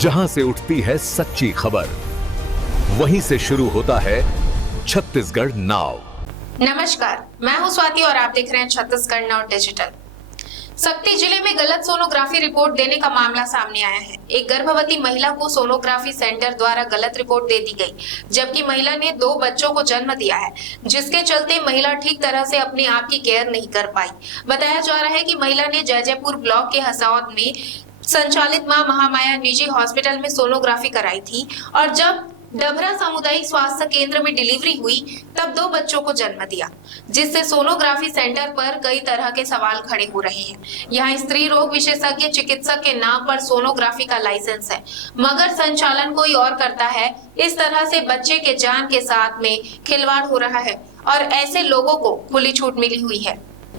जहां से उठती है सच्ची खबर, वहीं से शुरू होता है छत्तीसगढ़ नाउ। नमस्कार, मैं हूं स्वाति और आप देख रहे हैं छत्तीसगढ़ नाउ डिजिटल। सक्ती जिले में गलत सोनोग्राफी रिपोर्ट देने का मामला सामने आया है। एक गर्भवती महिला को सोनोग्राफी सेंटर द्वारा गलत रिपोर्ट दे दी गई, जबकि महिला ने 2 बच्चों को जन्म दिया है, जिसके चलते महिला ठीक तरह से अपने आप की केयर नहीं कर पाई। बताया जा रहा है कि महिला ने जैजैपुर ब्लॉक के हसौद में संचालित मां महामाया निजी हॉस्पिटल में सोनोग्राफी कराई थी और जब डभरा सामुदायिक स्वास्थ्य केंद्र में डिलीवरी हुई तब 2 बच्चों को जन्म दिया, जिससे सोनोग्राफी सेंटर पर कई तरह के सवाल खड़े हो रहे हैं। यहाँ स्त्री रोग विशेषज्ञ चिकित्सक के नाम पर सोनोग्राफी का लाइसेंस है, मगर संचालन कोई और करता है। इस तरह से बच्चे के जान के साथ में खिलवाड़ हो रहा है और ऐसे लोगों को खुली छूट मिली हुई है।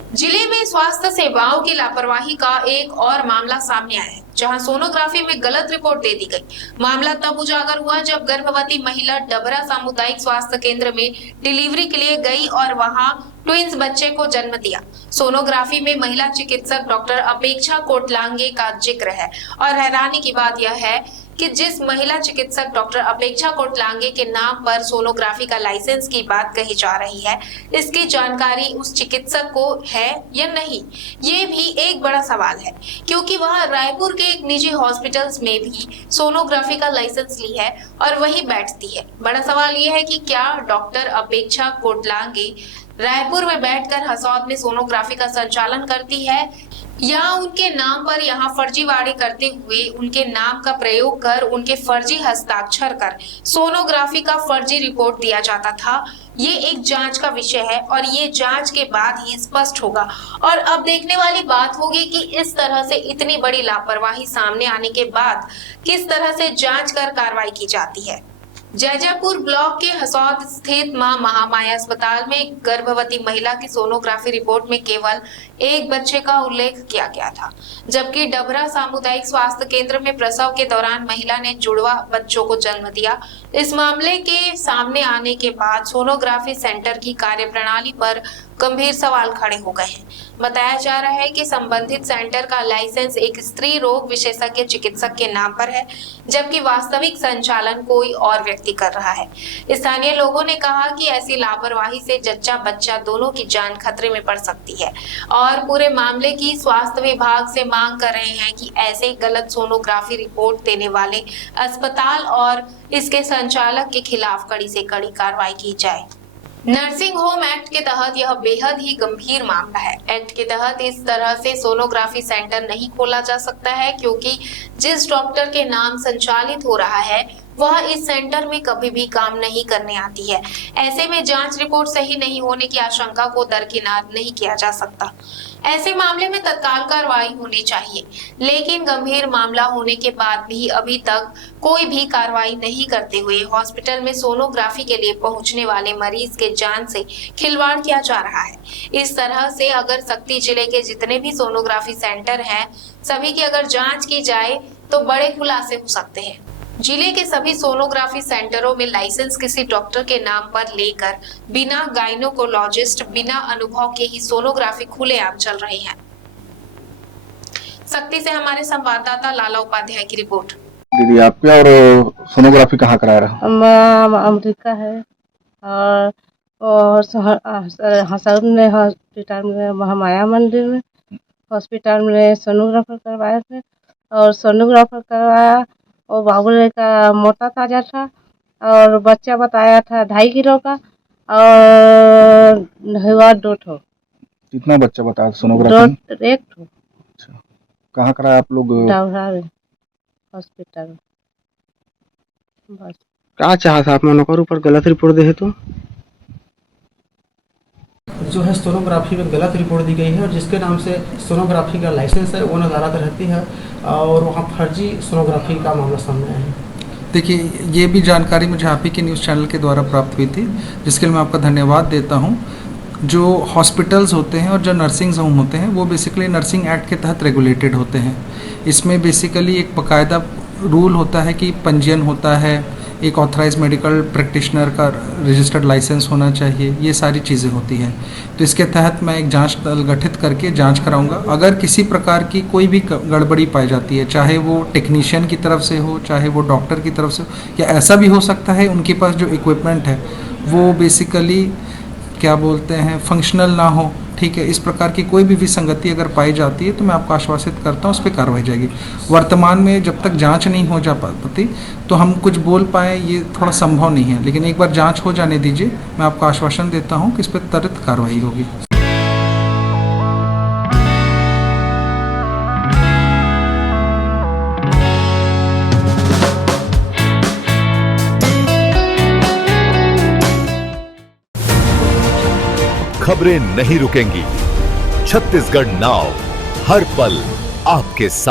जिले में स्वास्थ्य सेवाओं की लापरवाही का एक और मामला सामने आया है, जहां सोनोग्राफी में गलत रिपोर्ट दे दी गई। मामला तब उजागर हुआ जब गर्भवती महिला डबरा सामुदायिक स्वास्थ्य केंद्र में डिलीवरी के लिए गई और वहां ट्विंस बच्चे को जन्म दिया। सोनोग्राफी में महिला चिकित्सक डॉक्टर अपेक्षा कोटलांगे का जिक्र है और हैरानी की बात यह है कि जिस महिला चिकित्सक डॉक्टर अपेक्षा कोटलांगे के नाम पर सोनोग्राफी का लाइसेंस की बात कही जा रही है, इसकी जानकारी उस चिकित्सक को है या नहीं, ये भी एक बड़ा सवाल है, क्योंकि वह रायपुर के एक निजी हॉस्पिटल्स में भी सोनोग्राफी का लाइसेंस ली है और वही बैठती है। बड़ा सवाल यह है कि क्या डॉक्टर अपेक्षा कोटलांगे रायपुर में बैठकर हसौद में सोनोग्राफी का संचालन करती है या उनके नाम पर यहाँ फर्जीवाड़े करते हुए उनके नाम का प्रयोग कर उनके फर्जी हस्ताक्षर कर सोनोग्राफी का फर्जी रिपोर्ट दिया जाता था। ये एक जांच का विषय है और ये जांच के बाद ही स्पष्ट होगा। और अब देखने वाली बात होगी कि इस तरह से इतनी बड़ी लापरवाही सामने आने के बाद किस तरह से जांच कर कार्रवाई की जाती है। जैजैपुर ब्लॉक के हसौद स्थित मां महामाया अस्पताल में गर्भवती महिला की सोनोग्राफी रिपोर्ट में केवल 1 बच्चे का उल्लेख किया गया था, जबकि डभरा सामुदायिक स्वास्थ्य केंद्र में प्रसव के दौरान महिला ने जुड़वा बच्चों को जन्म दिया। इस मामले के सामने आने के बाद सोनोग्राफी सेंटर की कार्यप्रणाली पर गंभीर सवाल खड़े हो गए हैं। बताया जा रहा है कि संबंधित सेंटर का लाइसेंस एक स्त्री रोग विशेषज्ञ चिकित्सक के नाम पर है, जबकि वास्तविक संचालन कोई और व्यक्ति कर रहा है। स्थानीय लोगों ने कहा कि ऐसी लापरवाही से जच्चा बच्चा दोनों की जान खतरे में पड़ सकती है और पूरे मामले की स्वास्थ्य विभाग से मांग कर रहे हैं कि ऐसे गलत सोनोग्राफी रिपोर्ट देने वाले अस्पताल और इसके संचालक के खिलाफ कड़ी से कड़ी कार्रवाई की जाए। नर्सिंग होम एक्ट के तहत यह बेहद ही गंभीर मामला है। एक्ट के तहत इस तरह से सोनोग्राफी सेंटर नहीं खोला जा सकता है, क्योंकि जिस डॉक्टर के नाम संचालित हो रहा है वह इस सेंटर में कभी भी काम नहीं करने आती है। ऐसे में जांच रिपोर्ट सही नहीं होने की आशंका को दरकिनार नहीं किया जा सकता। ऐसे मामले में तत्काल कार्रवाई होनी चाहिए, लेकिन गंभीर मामला होने के बाद भी अभी तक कोई भी कार्रवाई नहीं करते हुए हॉस्पिटल में सोनोग्राफी के लिए पहुंचने वाले मरीज के जान से खिलवाड़ किया जा रहा है। इस तरह से अगर सक्ती जिले के जितने भी सोनोग्राफी सेंटर हैं, सभी की अगर जांच की जाए तो बड़े खुलासे हो सकते हैं। जिले के सभी सोनोग्राफी सेंटरों में लाइसेंस किसी डॉक्टर के नाम पर लेकर बिना गायनोकोलॉजिस्ट, बिना अनुभव के ही सोनोग्राफी खुलेआम चल रही है। सक्ती से हमारे संवाददाता लाला उपाध्याय की रिपोर्ट। दीदी, आप क्या और सोनोग्राफी कहाँ करा रहे हो? अमेरिका है और हसौद में हॉस्पिटल में महामाया मंदिर में हॉस्पिटल में सोनोग्राफर करवाए थे और सोनोग्राफर करवाया और बाबू का मोटा ताजा था और बच्चा बताया था 2.5 किलो का और हुआ 2 ठो। कितना बच्चा बताया सोनोग्राफी? 1 ठो। अच्छा, कहाँ कराया आप लोग? डभरा हॉस्पिटल। बस क्या चाहा था आप मनोकर ऊपर गलत रिपोर्ट दे तो जो है सोनोग्राफी में गलत रिपोर्ट दी गई है और जिसके नाम से सोनोग्राफी का लाइसेंस है वो नदारत रहती है और वहाँ फर्जी सोनोग्राफी का मामला सामने आया है। देखिए, ये भी जानकारी मुझे आप ही के न्यूज़ चैनल के द्वारा प्राप्त हुई थी, जिसके लिए मैं आपका धन्यवाद देता हूँ। जो हॉस्पिटल्स होते हैं और जो नर्सिंग होम होते हैं वो बेसिकली नर्सिंग एक्ट के तहत रेगुलेटेड होते हैं। इसमें बेसिकली एक बाकायदा रूल होता है कि पंजीयन होता है, एक ऑथराइज मेडिकल प्रैक्टिशनर का रजिस्टर्ड लाइसेंस होना चाहिए, ये सारी चीज़ें होती हैं। तो इसके तहत मैं एक जांच दल गठित करके जांच कराऊंगा। अगर किसी प्रकार की कोई भी गड़बड़ी पाई जाती है, चाहे वो टेक्नीशियन की तरफ से हो, चाहे वो डॉक्टर की तरफ से हो, या ऐसा भी हो सकता है उनके पास जो इक्विपमेंट है वो बेसिकली क्या बोलते हैं फंक्शनल ना हो, ठीक है, इस प्रकार की कोई भी विसंगति अगर पाई जाती है तो मैं आपको आश्वासित करता हूँ उस पर कार्रवाई जाएगी। वर्तमान में जब तक जांच नहीं हो जा पाती तो हम कुछ बोल पाए ये थोड़ा संभव नहीं है, लेकिन एक बार जांच हो जाने दीजिए, मैं आपको आश्वासन देता हूँ कि इस पर त्वरित कार्रवाई होगी। खबरें नहीं रुकेंगी। छत्तीसगढ़ नाउ हर पल आपके साथ।